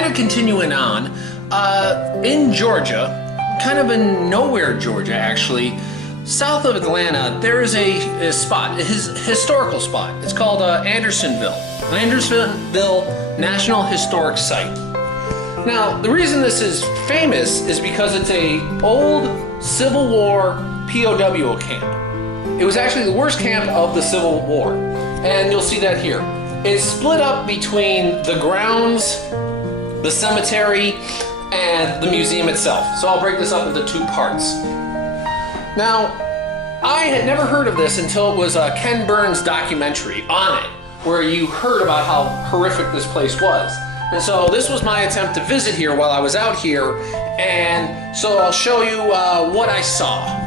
kind of continuing on, in Georgia, kind of in nowhere, Georgia, actually, south of Atlanta, there is a spot, a historical spot. It's called Andersonville National Historic Site. Now, the reason this is famous is because it's a old Civil War POW camp. It was actually the worst camp of the Civil War, and you'll see that here. It's split up between the grounds, the cemetery, and the museum itself. So I'll break this up into two parts. Now, I had never heard of this until it was a Ken Burns documentary on it, where you heard about how horrific this place was. And so this was my attempt to visit here while I was out here, and so I'll show you what I saw.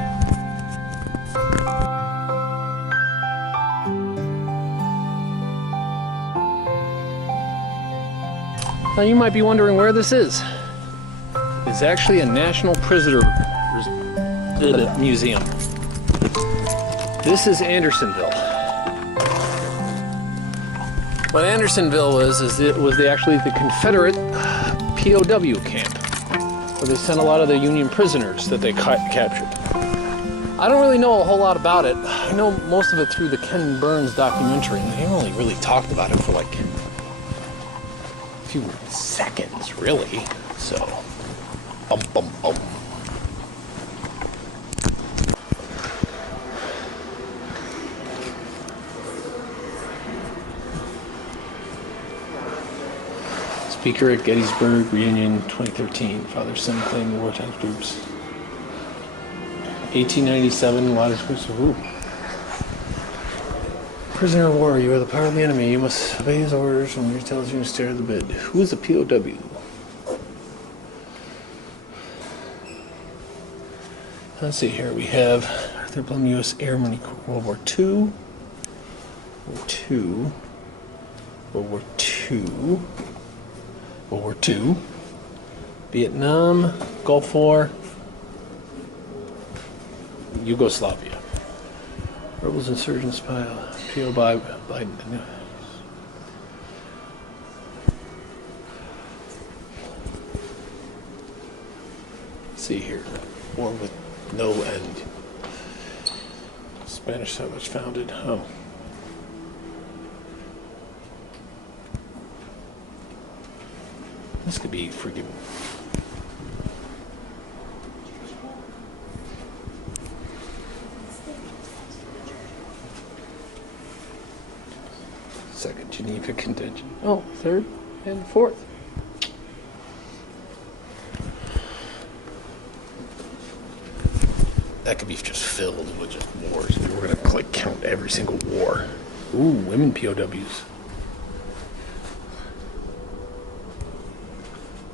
Now you might be wondering where this is. It's actually a National Prisoner Museum. This is Andersonville. What Andersonville was actually the Confederate POW camp, where they sent a lot of the Union prisoners that they captured. I don't really know a whole lot about it. I know most of it through the Ken Burns documentary, and they only really talked about it for like a few seconds, really. So, bum bum bum. Speaker at Gettysburg Reunion 2013. Father Son claimed wartime troops. 1897, a lot of troops. Ooh. Prisoner of war, you are the power of the enemy. You must obey his orders when he tells you to stare at the bed. Who is a POW? Let's see here. We have Arthur Blum, U.S. Airman, World War II. World War II, Vietnam, Gulf War, Yugoslavia. Rebels, insurgents, PO by Biden. Let's see here. War with no end. Spanish settlers founded. Oh. This could be freaking. Second Geneva Convention. Oh, third and fourth. That could be just filled with just wars. We're gonna like count every single war. Ooh, women POWs.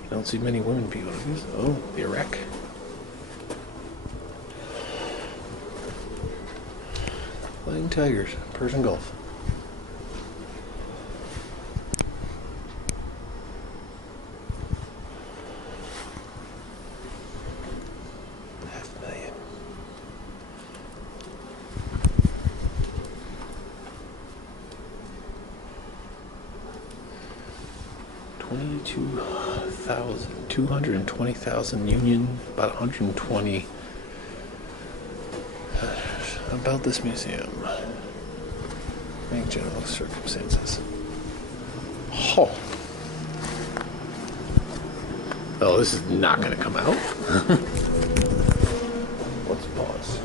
I don't see many women POWs. Oh, Iraq. Flying Tigers, Persian Gulf. $500,000. 220,000 Union, about 120. About this museum. Make general circumstances. Oh. Oh, this is not going to come out. Let's pause.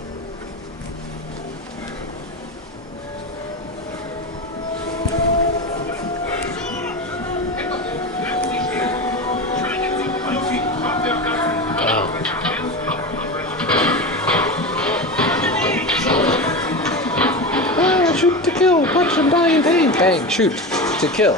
Shoot to kill, punch and die in pain. Bang, shoot to kill.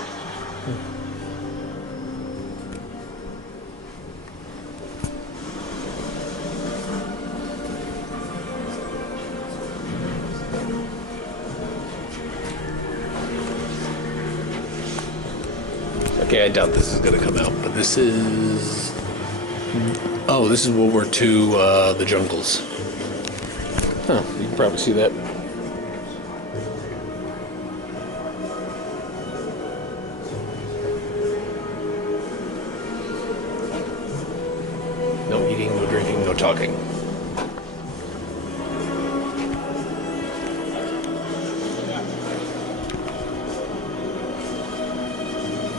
Okay, I doubt this is going to come out, but this is... Oh, this is World War II, the jungles. Huh, you can probably see that. tugging.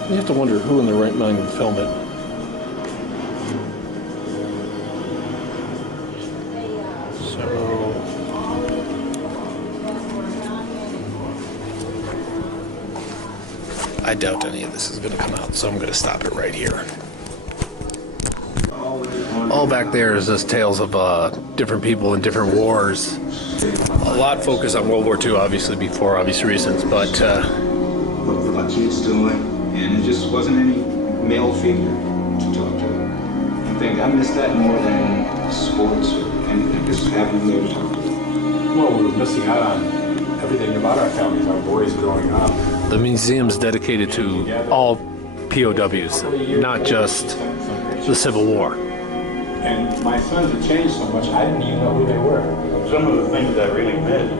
You have to wonder who in their right mind would film it. So, I doubt any of this is going to come out, so I'm going to stop it right here. All back there is just tales of different people in different wars. A lot focused on World War II, obviously, for obvious reasons, but... What were my kids doing? And it just wasn't any male figure to talk to. I think I missed that more than sports or anything, just having there to talk to. Well, we were missing out on everything about our families, our boys growing up. The museum's dedicated to all POWs, not just the Civil War. And my sons had changed so much, I didn't even know who they were. Some of the things I really miss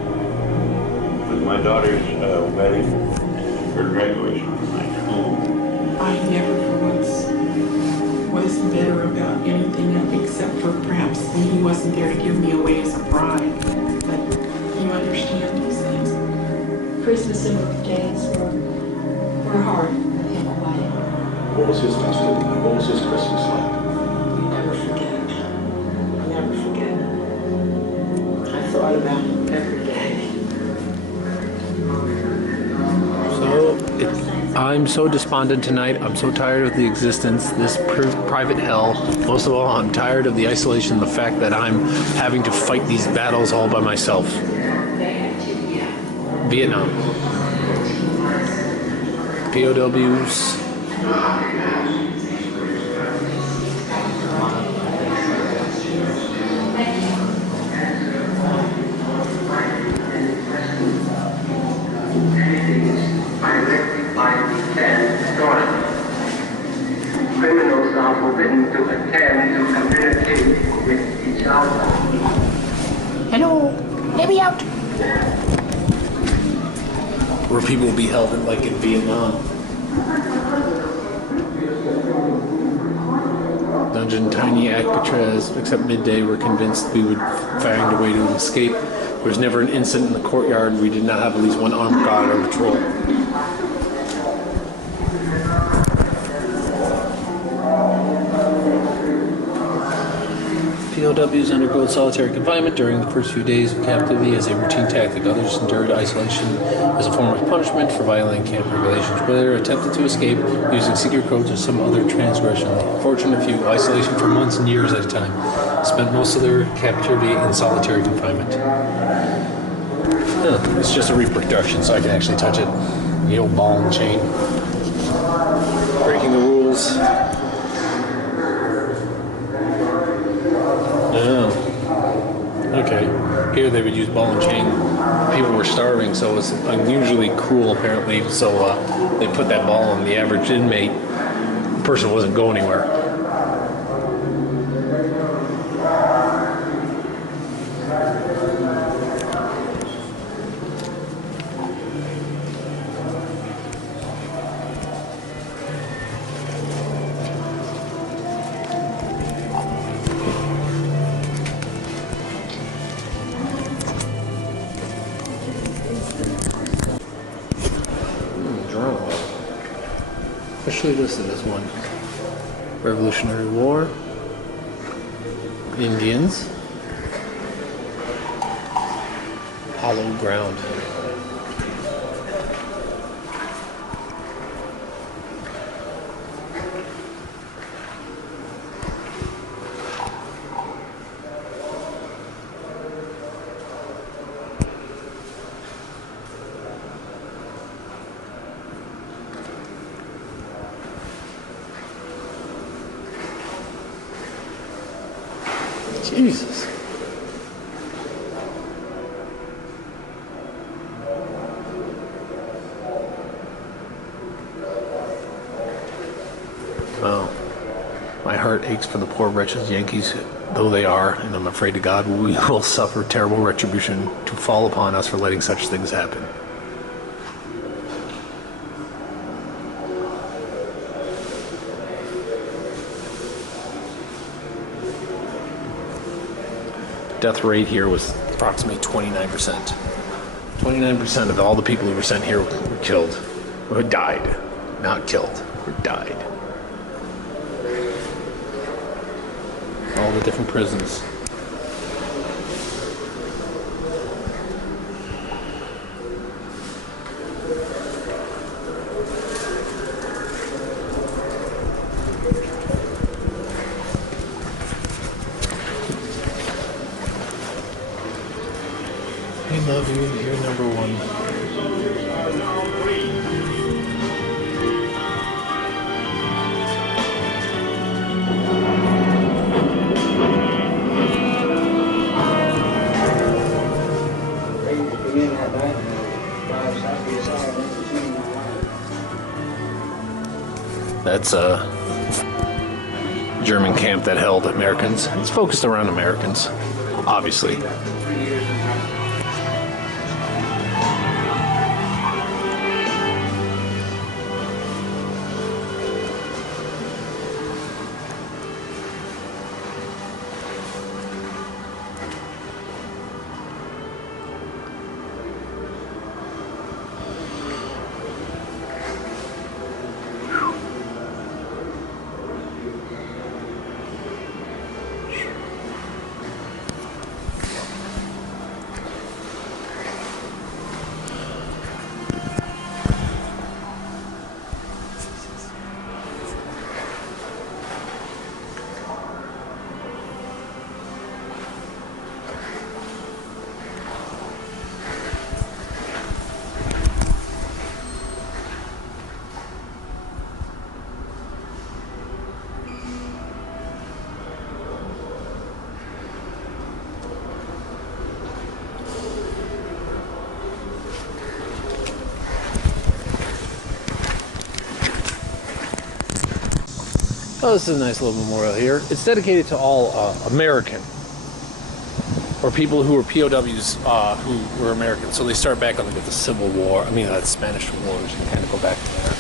was my daughter's wedding, her graduation from high school. I never for once was bitter about anything except for perhaps when he wasn't there to give me away as a bride. But you understand these things. Christmas and birthdays were hard with him away. What was his festivity? What was his Christmas like? You never forget. You never forget. I thought about him every day. So, I'm so despondent tonight. I'm so tired of the existence, this private hell. Most of all, I'm tired of the isolation, the fact that I'm having to fight these battles all by myself. Vietnam. POWs. Criminals are forbidden to attend to communicate with each other. Hello, let me out. Where people will be held like in Vietnam. Dungeon Tiny Alcatraz, except midday, we're convinced we would find a way to escape. There was never an incident in the courtyard. We did not have at least one armed guard on patrol. POWs undergo solitary confinement during the first few days of captivity as a routine tactic. Others endured isolation as a form of punishment for violating camp regulations, whether attempted to escape using secret codes or some other transgression. The fortunate few, isolation for months and years at a time, spent most of their captivity in solitary confinement. It's just a reproduction, so I can actually touch it. The old ball and chain. Breaking the rules. Okay. Here they would use ball and chain. People were starving, so it was unusually cruel, apparently. So they put that ball on the average inmate. The person wasn't going anywhere. Officially listed as one. Revolutionary War, Indians, Hollow Ground. Jesus. Oh, my heart aches for the poor wretched Yankees, though they are, and I'm afraid to God we will suffer terrible retribution to fall upon us for letting such things happen. death rate here was approximately 29%. 29% of all the people who were sent here were killed, or died, not killed, or died. All the different prisons. We love you, you're number one. That's a German camp that held Americans. It's focused around Americans, obviously. Oh, this is a nice little memorial here. It's dedicated to all American, or people who were POWs who were American. So they start back on the Civil War. I mean, the Spanish Wars. You can kind of go back to there.